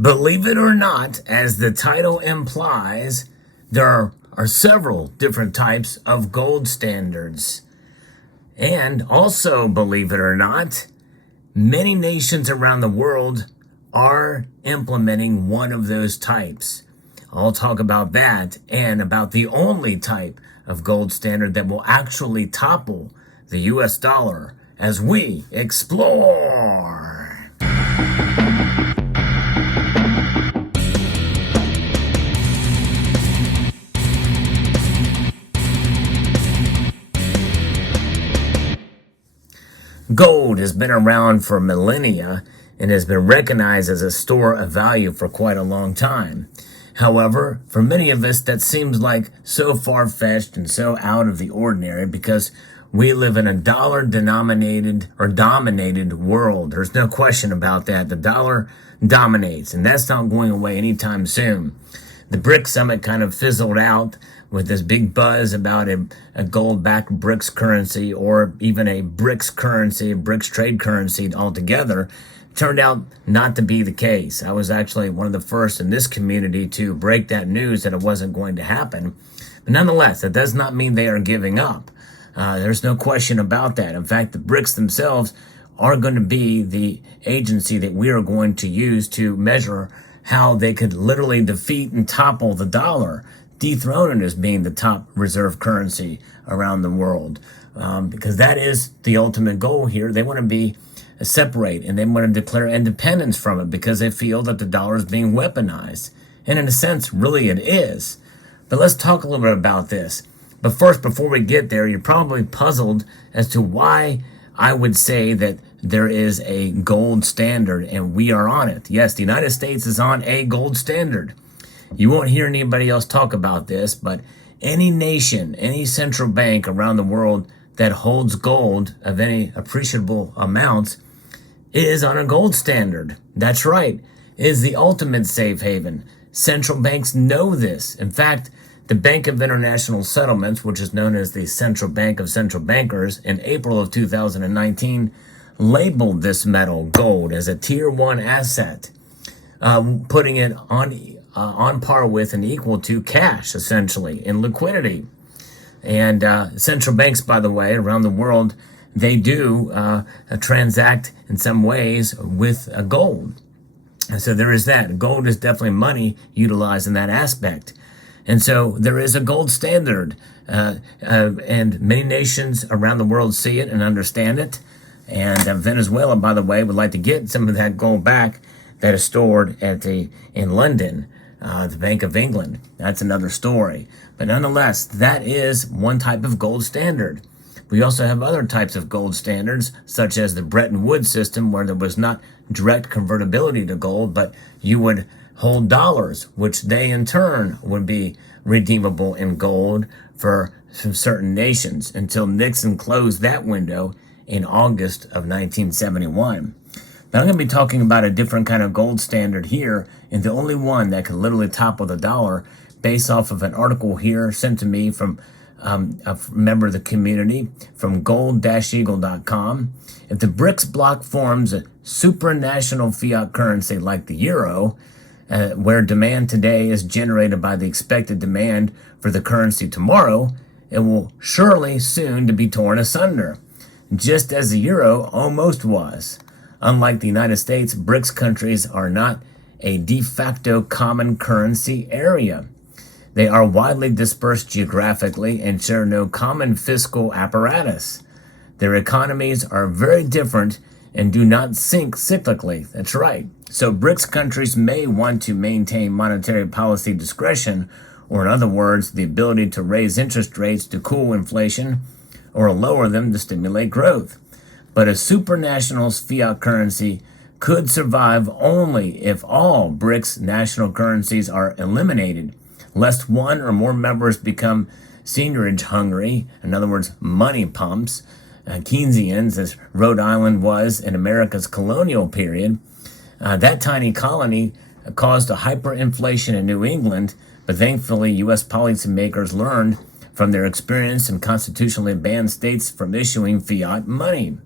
Believe it or not, as the title implies, there are several different types of gold standards. And also, believe it or not, many nations around the world are implementing one of those types. I'll talk about that and about the only type of gold standard that will actually topple the US dollar as we explore. Gold has been around for millennia and has been recognized as a store of value for quite a long time. However, for many of us, that seems like so far-fetched and so out of the ordinary because we live in a dollar-denominated or dominated world. There's no question about that. The dollar dominates, and that's not going away anytime soon. The BRICS summit kind of fizzled out with this big buzz about a gold-backed BRICS currency or even a BRICS currency, a BRICS trade currency altogether. Turned out not to be the case. I was actually one of the first in this community to break that news that it wasn't going to happen. But nonetheless, that does not mean they are giving up. There's no question about that. In fact, the BRICS themselves are going to be the agency that we are going to use to measure how they could literally defeat and topple the dollar, dethrone it as being the top reserve currency around the world. Because that is the ultimate goal here. They want to be separate and they want to declare independence from it because they feel that the dollar is being weaponized. And in a sense, really it is. But let's talk a little bit about this. But first, before we get there, you're probably puzzled as to why I would say that there is a gold standard and we are on it. Yes, the United States is on a gold standard. You won't hear anybody else talk about this, but any nation, any central bank around the world that holds gold of any appreciable amounts is on a gold standard. That's right. It is the ultimate safe haven. Central banks know this. In fact, the Bank of International Settlements, which is known as the Central Bank of Central Bankers, in April of 2019, labeled this metal, gold, as a Tier 1 asset, putting it on par with and equal to cash, essentially, in liquidity. And central banks, by the way, around the world, they do transact in some ways with gold. And so there is that. Gold is definitely money utilized in that aspect. And so there is a gold standard, and many nations around the world see it and understand it. And Venezuela, by the way, would like to get some of that gold back that is stored in London, the Bank of England. That's another story. But nonetheless, that is one type of gold standard. We also have other types of gold standards, such as the Bretton Woods system, where there was not direct convertibility to gold, but you would hold dollars, which they in turn would be redeemable in gold for some certain nations until Nixon closed that window in August of 1971. Now I'm going to be talking about a different kind of gold standard here, and the only one that can literally topple the dollar based off of an article here sent to me from a member of the community from gold-eagle.com. If the BRICS bloc forms a supranational fiat currency like the euro, where demand today is generated by the expected demand for the currency tomorrow, it will surely soon to be torn asunder, just as the euro almost was. Unlike the United States, BRICS countries are not a de facto common currency area. They are widely dispersed geographically and share no common fiscal apparatus. Their economies are very different and do not sync cyclically. That's right. So BRICS countries may want to maintain monetary policy discretion, or in other words, the ability to raise interest rates to cool inflation or lower them to stimulate growth. But a supranational fiat currency could survive only if all BRICS national currencies are eliminated, lest one or more members become seigniorage hungry, in other words, money pumps, Keynesians, as Rhode Island was in America's colonial period. That tiny colony caused a hyperinflation in New England, but thankfully U.S. policymakers learned from their experience in constitutionally banned states from issuing fiat money.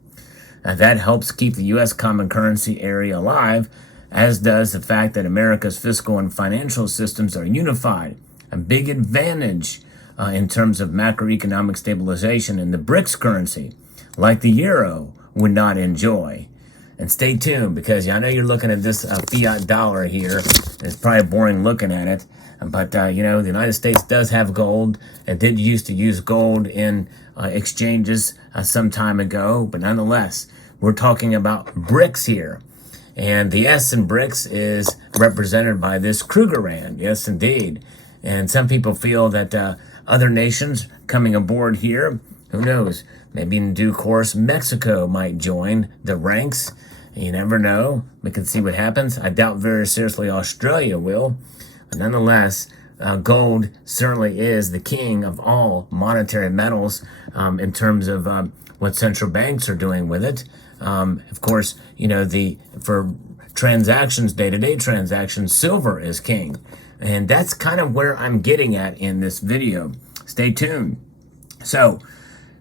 That helps keep the U.S. common currency area alive as does the fact that America's fiscal and financial systems are unified. A big advantage in terms of macroeconomic stabilization in the BRICS currency, like the euro, would not enjoy. And stay tuned, because I know you're looking at this fiat dollar here. It's probably boring looking at it. But, the United States does have gold. It did used to use gold in exchanges some time ago. But nonetheless, we're talking about BRICS here. And the S in BRICS is represented by this Krugerrand. Yes, indeed. And some people feel that other nations coming aboard here, who knows, maybe in due course, Mexico might join the ranks. You never know. We can see what happens. I doubt very seriously Australia will. But nonetheless, gold certainly is the king of all monetary metals in terms of what central banks are doing with it. Of course, for transactions, day-to-day transactions, silver is king. And that's kind of where I'm getting at in this video. Stay tuned. So,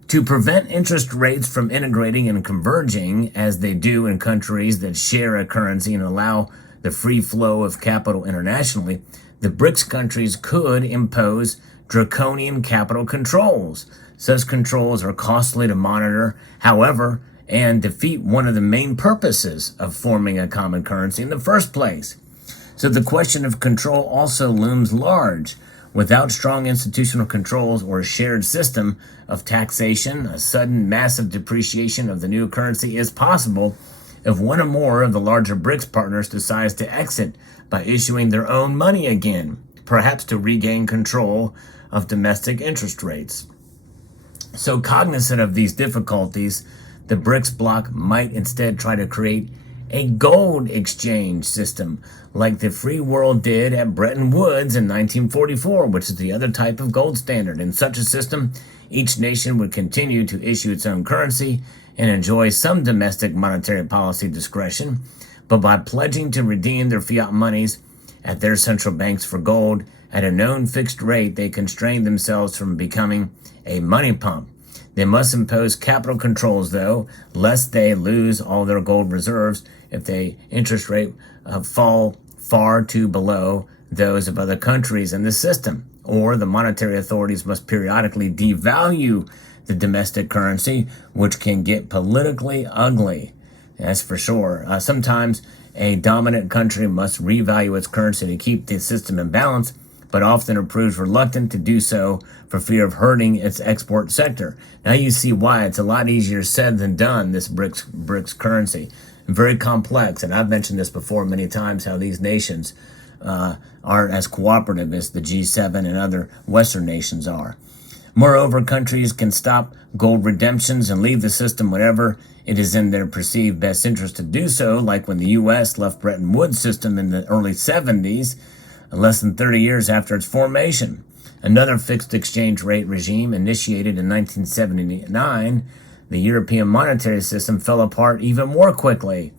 to prevent interest rates from integrating and converging as they do in countries that share a currency and allow the free flow of capital internationally, the BRICS countries could impose draconian capital controls. Such controls are costly to monitor, however, and defeat one of the main purposes of forming a common currency in the first place. So the question of control also looms large. Without strong institutional controls or a shared system of taxation, a sudden massive depreciation of the new currency is possible if one or more of the larger BRICS partners decides to exit by issuing their own money again, perhaps to regain control of domestic interest rates. So cognizant of these difficulties, the BRICS bloc might instead try to create a gold exchange system like the free world did at Bretton Woods in 1944, which is the other type of gold standard. In such a system, each nation would continue to issue its own currency and enjoy some domestic monetary policy discretion, but by pledging to redeem their fiat monies at their central banks for gold at a known fixed rate, they constrain themselves from becoming a money pump. They must impose capital controls, though, lest they lose all their gold reserves if the interest rate fall far too below those of other countries in the system. Or the monetary authorities must periodically devalue the domestic currency, which can get politically ugly. That's for sure. Sometimes a dominant country must revalue its currency to keep the system in balance, but often it proves reluctant to do so for fear of hurting its export sector. Now you see why it's a lot easier said than done, this BRICS currency. Very complex, and I've mentioned this before many times, how these nations aren't as cooperative as the G7 and other Western nations are. Moreover, countries can stop gold redemptions and leave the system whenever it is in their perceived best interest to do so, like when the U.S. left Bretton Woods system in the early 70s, less than 30 years after its formation. Another fixed exchange rate regime initiated in 1979, the European monetary system fell apart even more quickly.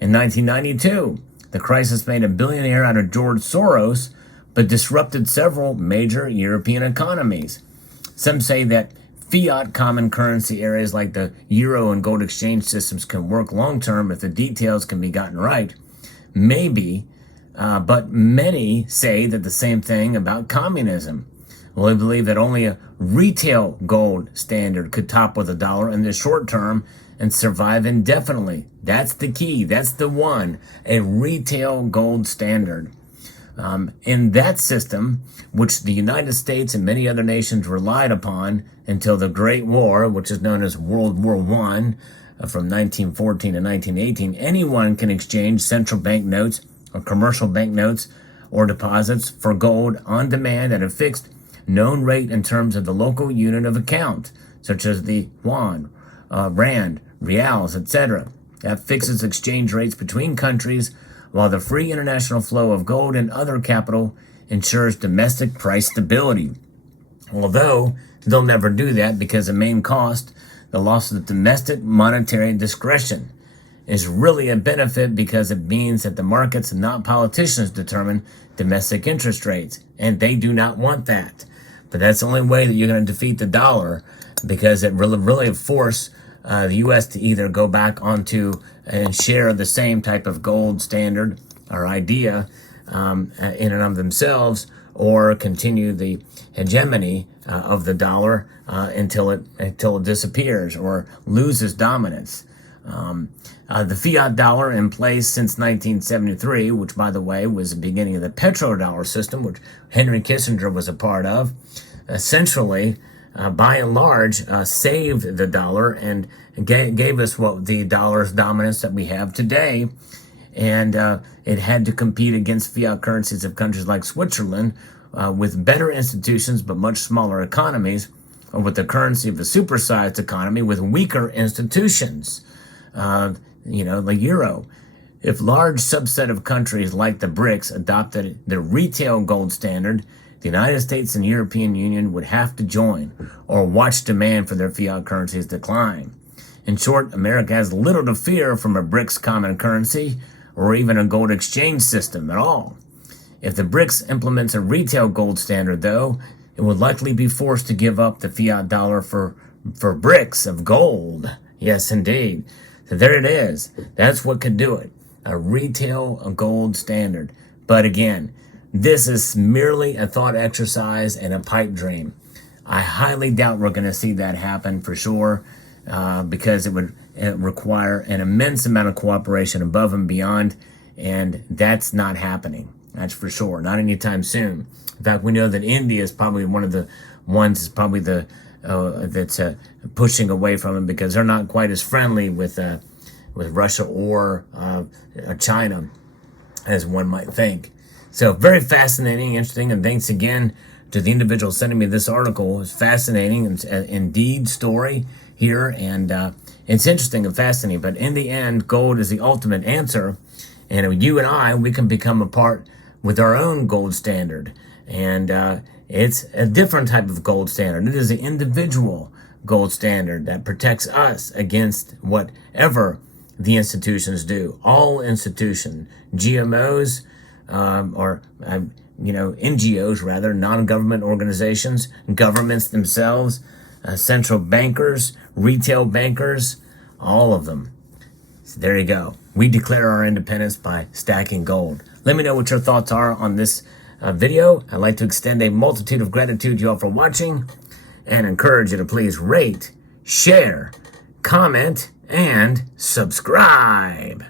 In 1992, the crisis made a billionaire out of George Soros, but disrupted several major European economies. Some say that fiat common currency areas like the euro and gold exchange systems can work long-term if the details can be gotten right. Maybe, but many say that the same thing about communism. Well, I believe that only a retail gold standard could topple the dollar in the short term and survive indefinitely. That's the key. That's the one. A retail gold standard. In that system, which the United States and many other nations relied upon until the Great War, which is known as World War I, from 1914 to 1918, anyone can exchange central bank notes or commercial bank notes or deposits for gold on demand at a fixed known rate in terms of the local unit of account, such as the yuan, rand, reals, etc. That fixes exchange rates between countries, while the free international flow of gold and other capital ensures domestic price stability. Although they'll never do that because the main cost, the loss of domestic monetary discretion, is really a benefit because it means that the markets and not politicians determine domestic interest rates, and they do not want that. But that's the only way that you're going to defeat the dollar, because it really force the U.S. to either go back onto and share the same type of gold standard or idea in and of themselves, or continue the hegemony of the dollar until it disappears or loses dominance. The fiat dollar, in place since 1973, which, by the way, was the beginning of the petrodollar system, which Henry Kissinger was a part of, essentially, by and large, saved the dollar and gave us what the dollar's dominance that we have today. And it had to compete against fiat currencies of countries like Switzerland with better institutions but much smaller economies, or with the currency of a supersized economy with weaker institutions. The euro. If large subset of countries like the BRICS adopted the retail gold standard, the United States and European Union would have to join or watch demand for their fiat currencies decline. In short, America has little to fear from a BRICS common currency or even a gold exchange system at all. If the BRICS implements a retail gold standard, though, it would likely be forced to give up the fiat dollar for bricks of gold. Yes, indeed. So there it is. That's what could do it. A retail gold standard. But again, this is merely a thought exercise and a pipe dream. I highly doubt we're going to see that happen for sure, because it would require an immense amount of cooperation above and beyond, and that's not happening. That's for sure. Not anytime soon. In fact, we know that India is probably one of the ones that's pushing away from it, because they're not quite as friendly with Russia or China as one might think. So very fascinating, interesting, and thanks again to the individual sending me this article. It's fascinating and indeed story here, and it's interesting and fascinating. But in the end, gold is the ultimate answer, and you and I, we can become a part with our own gold standard, and it's a different type of gold standard. It is an individual gold standard that protects us against whatever the institutions do. All institutions, GMOs, or NGOs rather, non-government organizations, governments themselves, central bankers, retail bankers, all of them. So there you go. We declare our independence by stacking gold. Let me know what your thoughts are on this video. I'd like to extend a multitude of gratitude to you all for watching, and encourage you to please rate, share, comment, and subscribe.